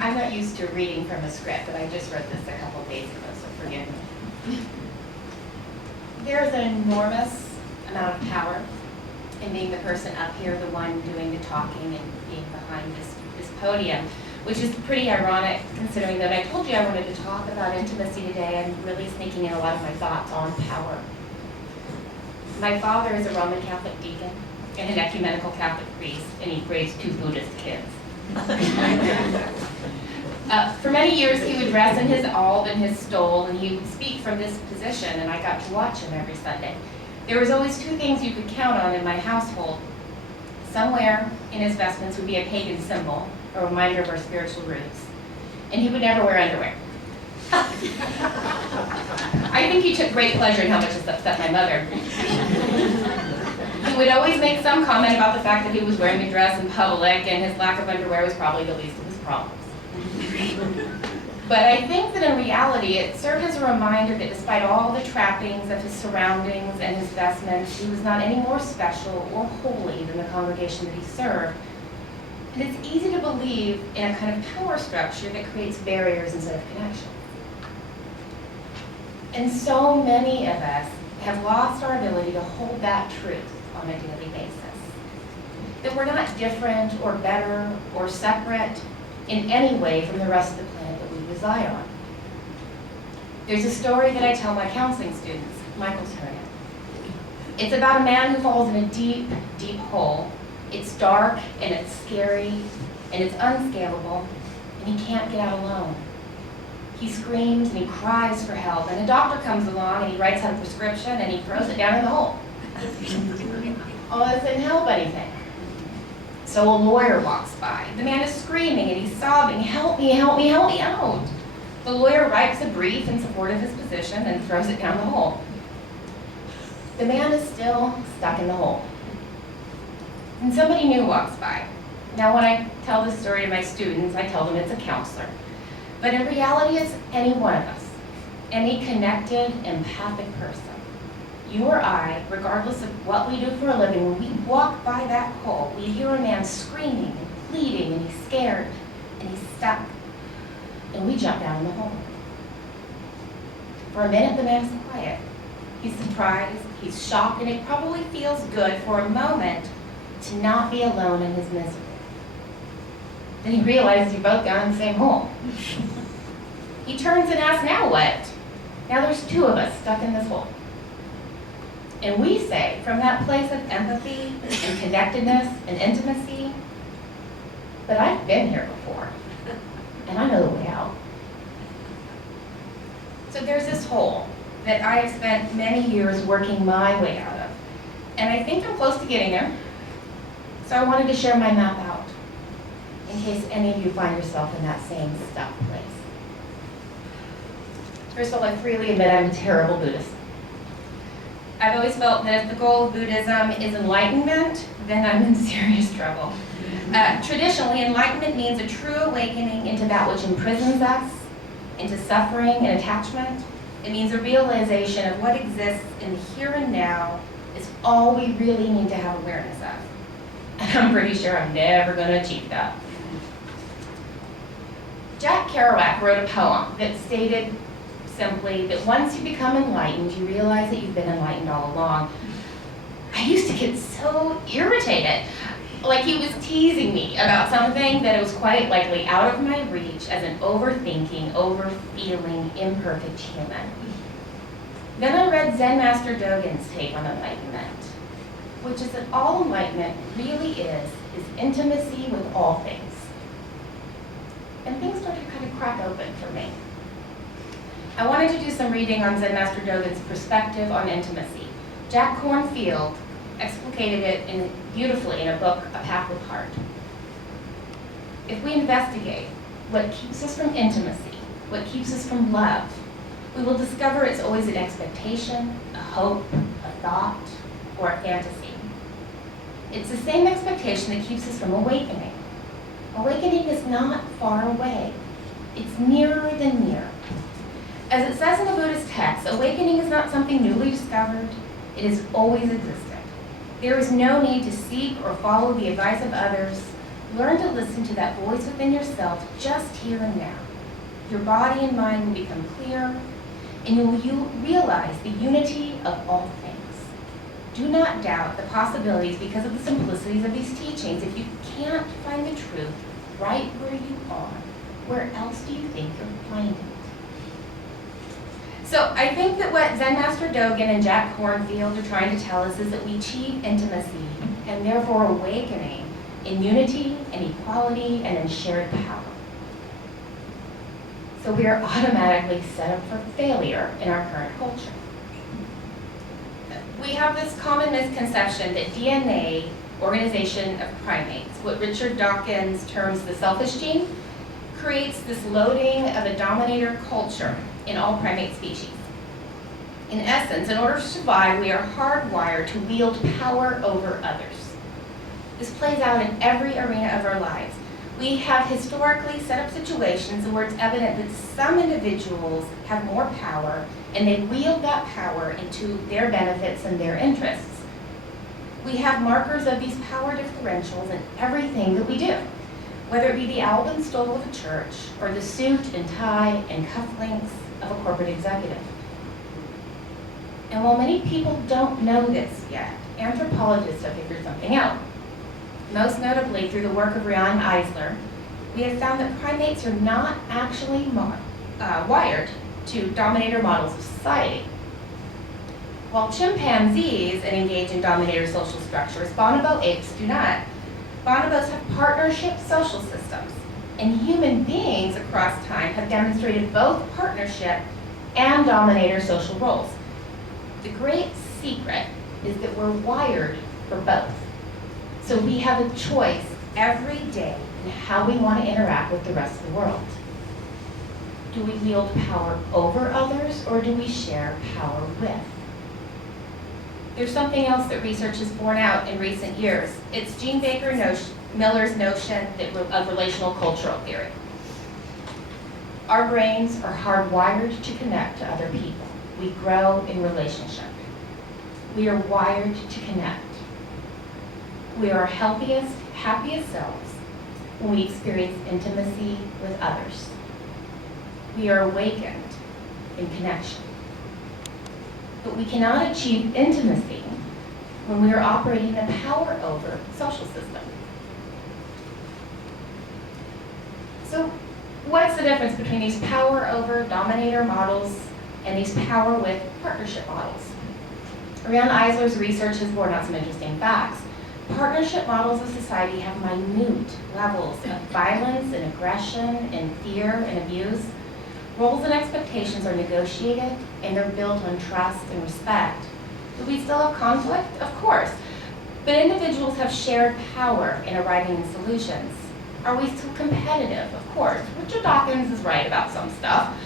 I'm not used to reading from a script, but I just read this a couple days ago, so forgive me. There's an enormous amount of power in being the person up here, the one doing the talking and being behind this podium, which is pretty ironic considering that I told you I wanted to talk about intimacy today. I'm really sneaking in a lot of my thoughts on power. My father is a Roman Catholic deacon and an ecumenical Catholic priest, and he raised 2 Buddhist kids. For many years, he would dress in his alb and his stole, and he would speak from this position, and I got to watch him every Sunday. There was always 2 things you could count on in my household. Somewhere in his vestments would be a pagan symbol, a reminder of our spiritual roots, and he would never wear underwear. I think he took great pleasure in how much this upset my mother. He would always make some comment about the fact that he was wearing a dress in public, and his lack of underwear was probably the least of his problems. But I think that in reality, it served as a reminder that despite all the trappings of his surroundings and his vestments, he was not any more special or holy than the congregation that he served. And it's easy to believe in a kind of power structure that creates barriers instead of connections. And so many of us have lost our ability to hold that truth on a daily basis. That we're not different or better or separate in any way from the rest of the planet that we reside on. There's a story that I tell my counseling students. Michael's heard it. It's about a man who falls in a deep, deep hole. It's dark and it's scary and it's unscalable, and he can't get out alone. He screams and he cries for help, and a doctor comes along and he writes out a prescription and he throws it down in the hole. All this didn't help anything. So a lawyer walks by. The man is screaming and he's sobbing, "Help me, help me, help me out." The lawyer writes a brief in support of his position and throws it down the hole. The man is still stuck in the hole. And somebody new walks by. Now when I tell this story to my students, I tell them it's a counselor. But in reality, it's any one of us, any connected, empathic person. You or I, regardless of what we do for a living, when we walk by that hole, we hear a man screaming and pleading, and he's scared, and he's stuck, and we jump down in the hole. For a minute, the man is quiet. He's surprised, he's shocked, and it probably feels good for a moment to not be alone in his misery. Then he realizes you both got in the same hole. He turns and asks, "Now what?" Now there's 2 of us stuck in this hole. And we say, from that place of empathy and connectedness and intimacy, "But I've been here before, and I know the way out." So there's this hole that I have spent many years working my way out of. And I think I'm close to getting there. So I wanted to share my map out, in case any of you find yourself in that same stuck place. First of all, I freely admit I'm a terrible Buddhist. I've always felt that if the goal of Buddhism is enlightenment, then I'm in serious trouble. Traditionally, enlightenment means a true awakening into that which imprisons us, into suffering and attachment. It means a realization of what exists in the here and now is all we really need to have awareness of. And I'm pretty sure I'm never going to achieve that. Jack Kerouac wrote a poem that stated simply that once you become enlightened, you realize that you've been enlightened all along. I used to get so irritated, like he was teasing me about something that was quite likely out of my reach as an overthinking, overfeeling, imperfect human. Then I read Zen Master Dogen's take on enlightenment, which is that all enlightenment really is intimacy with all things. And things started to kind of crack open for me. I wanted to do some reading on Zen Master Dogen's perspective on intimacy. Jack Kornfield explicated it beautifully in a book, A Path with Heart. If we investigate what keeps us from intimacy, what keeps us from love, we will discover it's always an expectation, a hope, a thought, or a fantasy. It's the same expectation that keeps us from awakening. Awakening is not far away. It's nearer than near. As it says in the Buddhist text, awakening is not something newly discovered. It has always existed. There is no need to seek or follow the advice of others Learn to listen to that voice within yourself just here and now. Your body and mind will become clear, and you realize the unity of all things. Do not doubt the possibilities because of the simplicities of these teachings. If you can't find the truth right where you are, where else do you think you'll find it? So I think that what Zen Master Dogen and Jack Kornfield are trying to tell us is that we achieve intimacy and therefore awakening in unity and equality and in shared power. So we are automatically set up for failure in our current culture. We have this common misconception that DNA, organization of primates, what Richard Dawkins terms the selfish gene, creates this loading of a dominator culture in all primate species. In essence, in order to survive, we are hardwired to wield power over others. This plays out in every arena of our lives. We have historically set up situations where it's evident that some individuals have more power and they wield that power into their benefits and their interests. We have markers of these power differentials in everything that we do, whether it be the alb and stole of a church or the suit and tie and cufflinks of a corporate executive. And while many people don't know this yet, anthropologists have figured something out. Most notably through the work of Riane Eisler, we have found that primates are not actually wired to dominator models of society. While chimpanzees engage in dominator social structures, bonobo apes do not. Bonobos have partnership social systems, and human beings across time have demonstrated both partnership and dominator social roles. The great secret is that we're wired for both. So we have a choice every day in how we want to interact with the rest of the world. Do we wield power over others, or do we share power with? There's something else that research has borne out in recent years. It's Jean Baker Miller's notion of relational cultural theory. Our brains are hardwired to connect to other people. We grow in relationship. We are wired to connect. We are our healthiest, happiest selves when we experience intimacy with others. We are awakened in connection. But we cannot achieve intimacy when we are operating a power over social system. So what's the difference between these power over dominator models and these power with partnership models? Riane Eisler's research has borne out some interesting facts. Partnership models of society have minute levels of violence and aggression and fear and abuse. Roles and expectations are negotiated and they're built on trust and respect. Do we still have conflict? Of course. But individuals have shared power in arriving in solutions. Are we still competitive? Of course. Richard Dawkins is right about some stuff.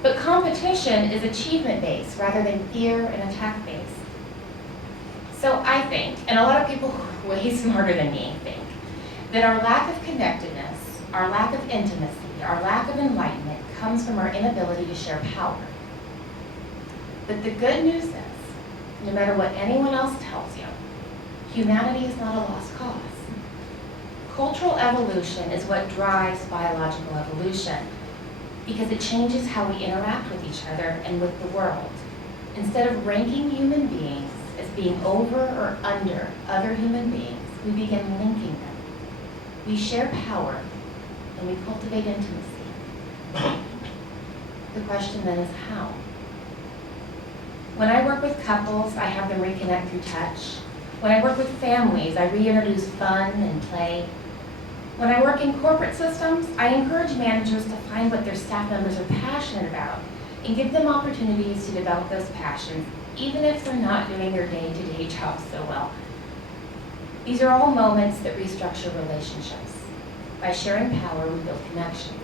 But competition is achievement-based rather than fear and attack-based. So I think, and a lot of people way smarter than me think, that our lack of connectedness, our lack of intimacy, our lack of enlightenment comes from our inability to share power. But the good news is, no matter what anyone else tells you, humanity is not a lost cause. Cultural evolution is what drives biological evolution because it changes how we interact with each other and with the world. Instead of ranking human beings as being over or under other human beings, we begin linking them. We share power and we cultivate intimacy. The question then is how? When I work with couples, I have them reconnect through touch. When I work with families, I reintroduce fun and play. When I work in corporate systems, I encourage managers to find what their staff members are passionate about and give them opportunities to develop those passions, even if they're not doing their day-to-day jobs so well. These are all moments that restructure relationships. By sharing power, we build connections,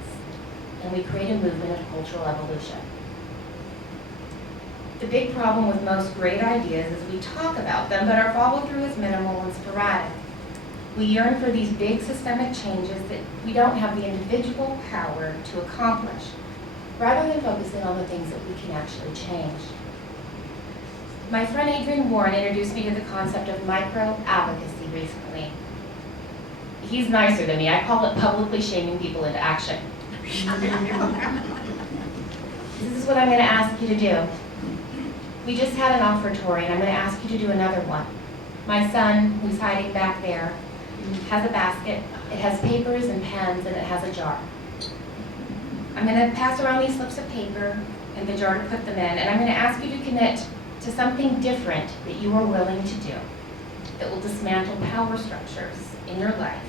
and we create a movement of cultural evolution. The big problem with most great ideas is we talk about them, but our follow-through is minimal and sporadic. We yearn for these big systemic changes that we don't have the individual power to accomplish, rather than focusing on the things that we can actually change. My friend Adrienne Warren introduced me to the concept of micro-advocacy recently. He's nicer than me. I call it publicly shaming people into action. This is what I'm going to ask you to do. We just had an offertory, and I'm going to ask you to do another one. My son, who's hiding back there, has a basket. It has papers and pens, and it has a jar. I'm going to pass around these slips of paper and the jar to put them in, and I'm going to ask you to commit to something different that you are willing to do that will dismantle power structures in your life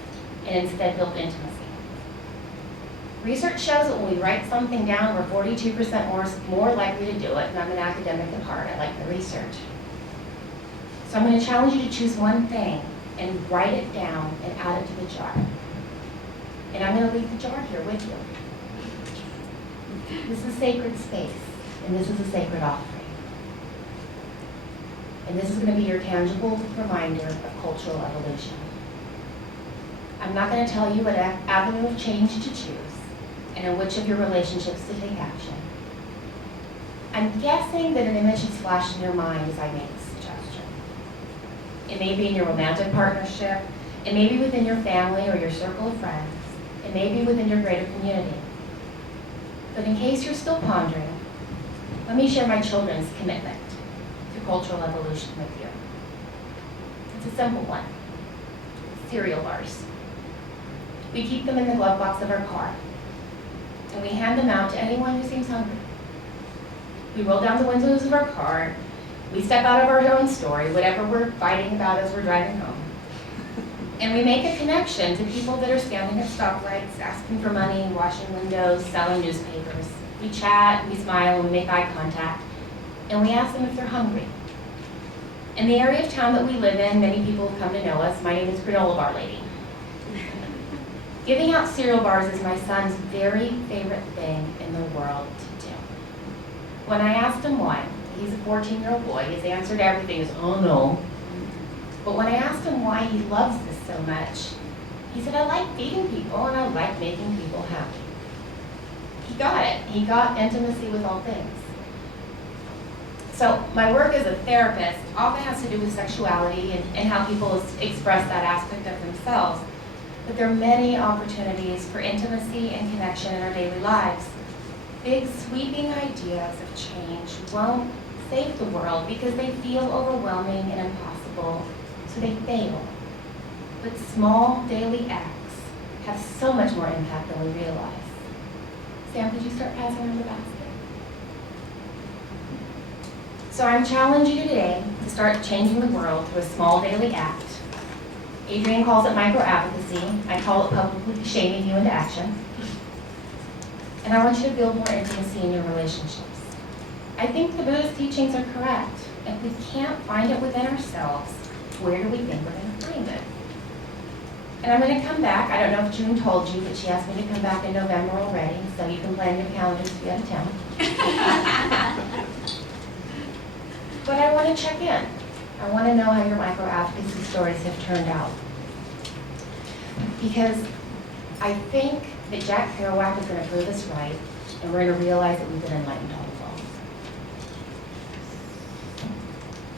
and instead build intimacy. Research shows that when we write something down, we're 42% more likely to do it, and I'm an academic at heart. I like the research. So I'm going to challenge you to choose one thing and write it down and add it to the jar. And I'm going to leave the jar here with you. This is a sacred space, and this is a sacred offering. And this is going to be your tangible reminder of cultural evolution. I'm not going to tell you what avenue of change to choose and in which of your relationships to take action. I'm guessing that an image has flashed in your mind as I make this suggestion. It may be in your romantic partnership, it may be within your family or your circle of friends, it may be within your greater community. But in case you're still pondering, let me share my children's commitment to cultural evolution with you. It's a simple one. Cereal bars. We keep them in the glove box of our car, and we hand them out to anyone who seems hungry. We roll down the windows of our car, we step out of our own story, whatever we're fighting about as we're driving home, and we make a connection to people that are standing at stoplights, asking for money, washing windows, selling newspapers. We chat, we smile, we make eye contact, and we ask them if they're hungry. In the area of town that we live in, many people have come to know us. My name is Granola Bar Lady. Giving out cereal bars is my son's very favorite thing in the world to do. When I asked him why, he's a 14-year-old boy, his answer to everything is, oh no. But when I asked him why he loves this so much, he said, I like feeding people and I like making people happy. He got it. He got intimacy with all things. So my work as a therapist often has to do with sexuality and how people express that aspect of themselves. But there are many opportunities for intimacy and connection in our daily lives. Big sweeping ideas of change won't save the world because they feel overwhelming and impossible, so they fail. But small daily acts have so much more impact than we realize. Sam, could you start passing around the basket? So I'm challenging you today to start changing the world through a small daily act. Adrienne calls it micro-advocacy. I call it publicly shaming you into action. And I want you to build more intimacy in your relationships. I think the Buddhist teachings are correct. If we can't find it within ourselves, where do we think we're going to find it? And I'm going to come back. I don't know if June told you, but she asked me to come back in November already, so you can plan your calendars to be out of town. But I want to check in. I want to know how your micro-advocacy stories have turned out. Because I think that Jack Kerouac is going to prove us right, and we're going to realize that we've been enlightened all